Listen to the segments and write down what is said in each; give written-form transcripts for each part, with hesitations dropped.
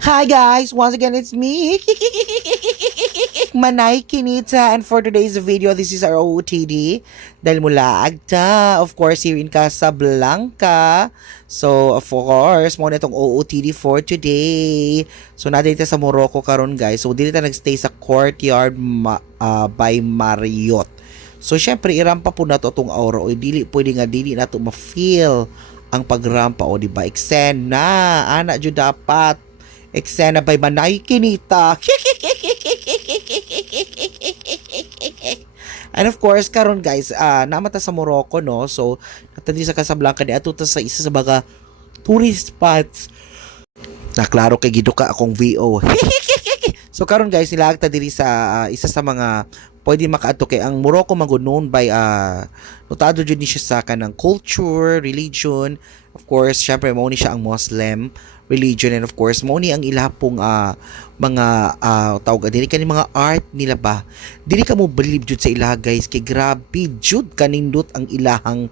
Hi guys, once again it's me, Manay Kinita, and for today's video, this is our OOTD dahil mula Agta, of course, here in Casablanca. So, of course, mo na itong OOTD for today. So, nadito sa Morocco karon guys. So, dito nagstay sa Courtyard by Marriott. So, syempre, irampa po na to itong aura. O, dili, pwede nga, dili na to ma-feel ang pagrampa. O, diba? Eksena, anak dyo dapat. Eksena by Manay Kinita. And of course, karon guys, namata sa Morocco, no? So, natandi sa Casablanca ni ato sa isa sa mga tourist spots. Na klaro kay giduka akong VO. So karon guys, nilagta diri sa isa sa mga pwede makaadto kay ang Morocco known by notado jud ni siya sa kanang culture, religion. Of course, syempre mo ni siya ang Muslim religion, and of course mo ni ang ila pong mga tawag diri kani mga art nila ba. Dili ka mo believe jud sa ila guys, kay grabe jud kanindot ang ilahang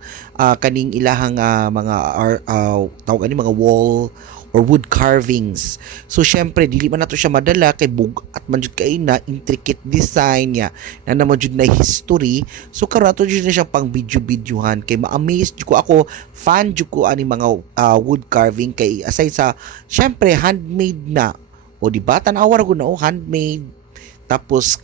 kaning ilahang mga tawag ani mga wall or wood carvings. So syempre dili man nato siya madala kay bugat man jud kay na intricate design niya na naman jud na history. So karon ato jud na siyang pang video-videohan kay ma-amaze jud ko ako, fan jud ko ani mga wood carving kay aside sa syempre handmade na. O di ba tan-awa ra gud na handmade tapos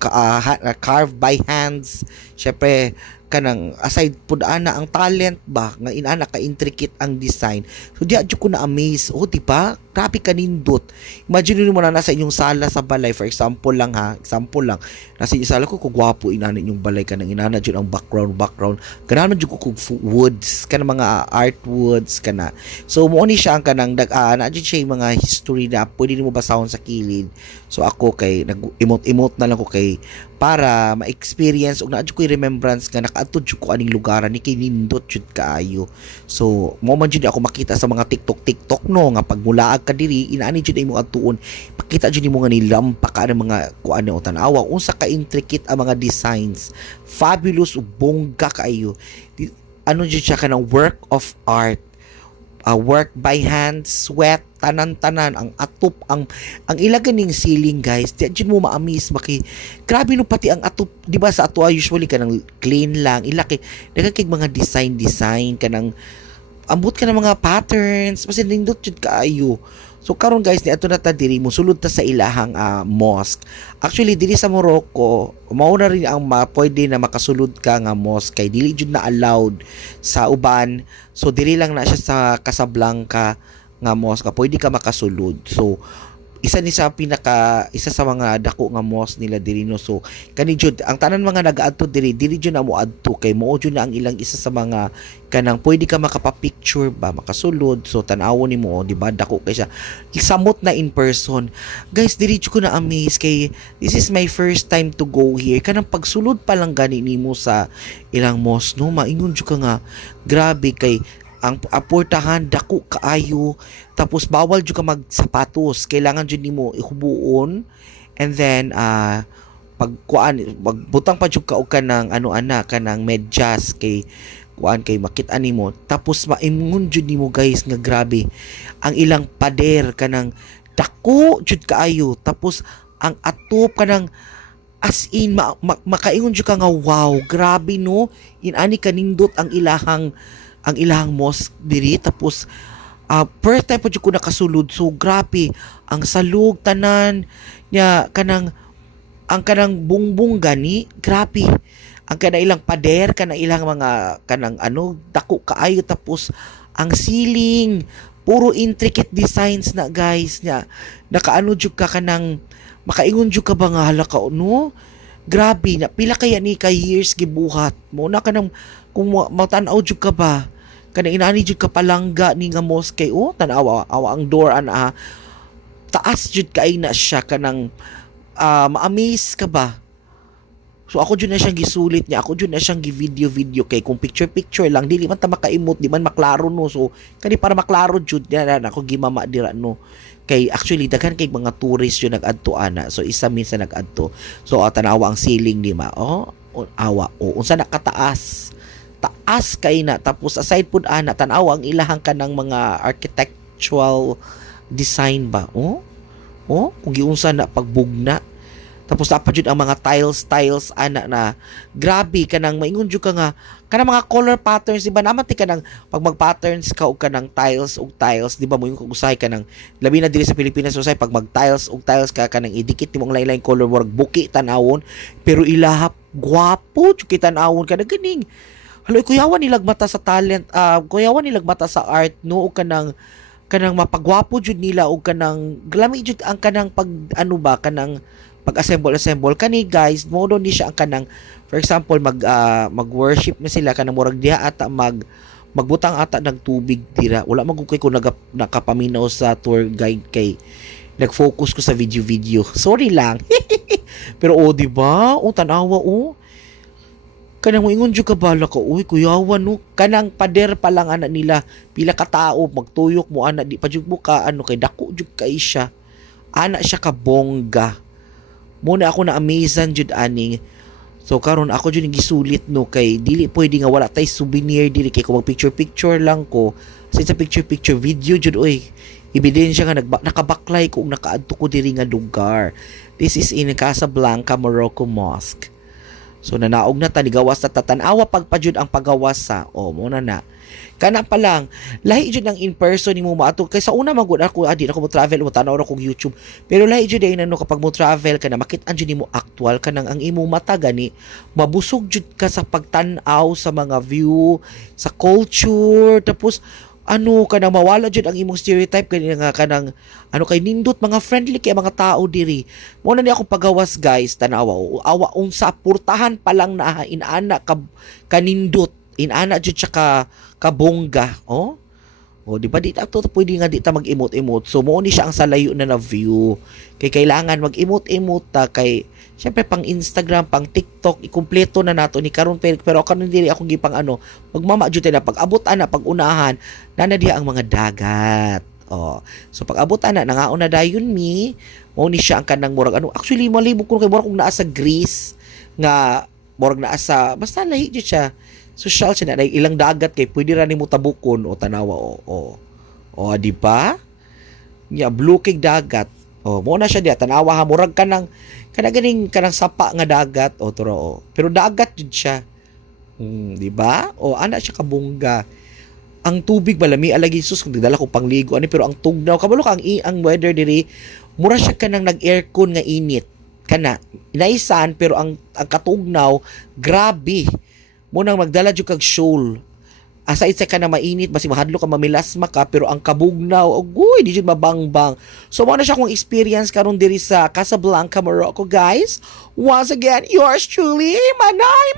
carved by hands. Syempre kanang aside pud ana ang talent ba nga inana ka intricate ang design. So di adyo ko na amaze. Oh, di ba? Grabe kanindot. Imagine mo na nasa inyong sala sa balay, for example lang nasa inyong sala ko gwapo inana inyong balay kanang inana jud ang background. Ganahan jud ko woods, kanang mga art woods kana. So mo ni siya ang kanang na jud siya yung mga history na pwede nimo basahon sa kilid. So ako kay nag-emote na lang ko kay para ma-experience ug naadyo ko remembrance nga nakaadto jud ko aning lugaran ni kay nindot jud kaayo. So mo man jud ako makita sa mga TikTok no nga pagmulaag ka diri inaani jud imo adtuon pakita jud nimo nga nilampa ka ng mga kuan o tan-awa unsa ka intricate ang mga designs, fabulous ug bongga kaayo. Ano jud siya kanang work of art, work by hand, sweat, tanan-tanan, ang atop, ang ilagan ning ceiling guys, di jud mo ma-amaze maki, grabe no pati ang atop, di ba sa ato usually kanang clean lang, ilaki, nagakig mga design kanang, ambot ka ng mga patterns, kasi nindot jud kaayo. So karon guys, ni ato na ta diri mo sulod ta sa ilahang mosque. Actually diri sa Morocco, mao na rin ang pwede na makasulod ka nga mosque kay dili jud na allowed sa uban. So diri lang na siya sa Casablanca nga mosque, pwede ka makasulod. So isa sa mga dako nga mosque nila diri no. So kani jud ang tanan mga nagaadto diri jud na mo adto kay mao jud na ang ilang isa sa mga kanang pwede ka makapa-picture ba makasulod. So tan-awon nimo di ba dako kay siya isamot na in person guys. Diri jud ko na amaze kay this is my first time to go here. Kanang pagsulod pa lang gani nimo sa ilang mosque no, maingon jud ka nga grabe kay ang aportahan dako kaayo, tapos bawal jud ka magsapatos, kailangan jud nimo ihubuon, and then pagkuan magbutang pa jud ka og kanang kanang medyas kay kuan kay makit-an nimo, tapos maingon jud nimo guys nga grabe ang ilang pader kanang dako jud kaayo, tapos ang atop kanang as in makaingon jud ka nga wow grabe no, inani kanindot ang ilahang mosque diri. Tapos first time pa jud ko nakasulod, so grabe ang salug tanan nya kanang ang kanang bungbong gani grabe ang kanang ilang pader, kanang ilang mga kanang dako kaayo, tapos ang ceiling puro intricate designs na guys nya nakaano jud ka kanang makaingon jud ka ba nga hala ka no, grabe na pila kaya ni ka years gibuhat mo na kanang kung matanaw jud ka ba kanang inani jud ka palangga ni nga mosque tanawa awa ang door taas jud kay na siya kanang ma-amaze ka ba. So ako jud na siyang gisulit niya, ako jud na siyang gi-video kay kung picture lang dili man ta makaimot, di man maklaro no. So kani para maklaro jud na ako gimama dira no. Kay actually daghan kay mga tourist jud nag-adto ana. So isa minsan nag-adto. So tanawa ang ceiling di ba. Awa unsa nakataas. Taas kay na, tapos aside pud tan-awa ang ilahang kanang mga architectural design ba Oh, kung giunsa na pagbugna. Tapos dapat jud ang mga tiles ana na grabe kanang maingon jud ka nga kanang mga color patterns di ba naman ti kanang pag mag-patterns ka og kanang tiles di ba mo yung usahay kanang labi na diri sa Pilipinas usahay pag mag-tiles og tiles ka kanang idikit mo ang lain-lain color murag buki tan-awon pero ilahap gwapo jud kay tan-awon kana ganing. Halo kuyawan nilag mata sa talent kuyawan nilag mata sa art no og kanang mapagwapo jud nila og kanang glami jud ang kanang pag ano ba kanang pag-assemble kani guys mo ni siya ang kanang for example mag-worship na sila kanang murag diha ata magbutang ata ng tubig dira wala magukay ko nakapaminaw sa tour guide kay nag-focus ko sa video sorry lang pero di ba tanawa kanang moingon jud ka bala ka uy kuyawan no kanang pader pa lang ana nila pila ka tao magtuyok mo ana di pa jud mo ka ano kay dako jud kay siya ana siya ka bongga muna ako na amazan jud aning so karon ako jud gisulit no kay dili pwede nga wala tay souvenir dili kay kung mag picture lang ko sa picture video jud oy ebidensya nga nakabaklay ko nakaadto ko diri nga lugar. This is in Casablanca, Morocco Mosque. So nanaog na tani gawas na tatanawa pagpajud ang pagawas sa muna na kana pa lang lahi jud ang in person nimo maato kay sa una magud ako adi ako mo travel mo tanaw ra kog YouTube pero lahi jud ay nano kapag mo travel kana makit-an jud nimo actual kanang ang imo mata gani mabusog jud ka sa pagtan-aw sa mga view sa culture tapos ano kanang mawala jud ang imong stereotype kanang ano kay nindot mga friendly kay mga tao diri mo na ni ako pagawas guys tanawa awa unsa portahan pa lang na inaana kanindot inana jud siya kabongga di ba di ta to pwede nga di ta mag-emote so mo ni siya ang salayo na view kay kailangan mag-emote ta kay syempre pang Instagram pang TikTok ikumpleto na nato ni karon pero karon diri ako gipang magmama jud na pag abot ana pag unahan na diha ang mga dagat so pag abot ana nangaon na dayon mo ni siya ang kanang murag actually malibog ko kay murag kung naa sa Greece nga murag naa sa basta lahi jud siya social siya na ilang dagat kay pwede ra nimo tabukon tanawa di ba blue kay dagat mo na siya diha tanawa ha murag kanang ganing kanang sapa nga dagat pero dagat jud siya di ba ana siya kabungga ang tubig balami alagi sus kung dala ko pangligo pero ang tugnaw kabalo ka ang weather diri mura siya kanang nag-aircon nga init kana inaisan pero ang katugnaw grabe mo nang magdala jud kag shawl aside sa ka na mainit basi mahadlo ka mamilasma ka pero ang kabugnaw uy di jud mabangbang so mo na siya kung experience karon diri sa Casablanca Morocco guys once again yours truly Manay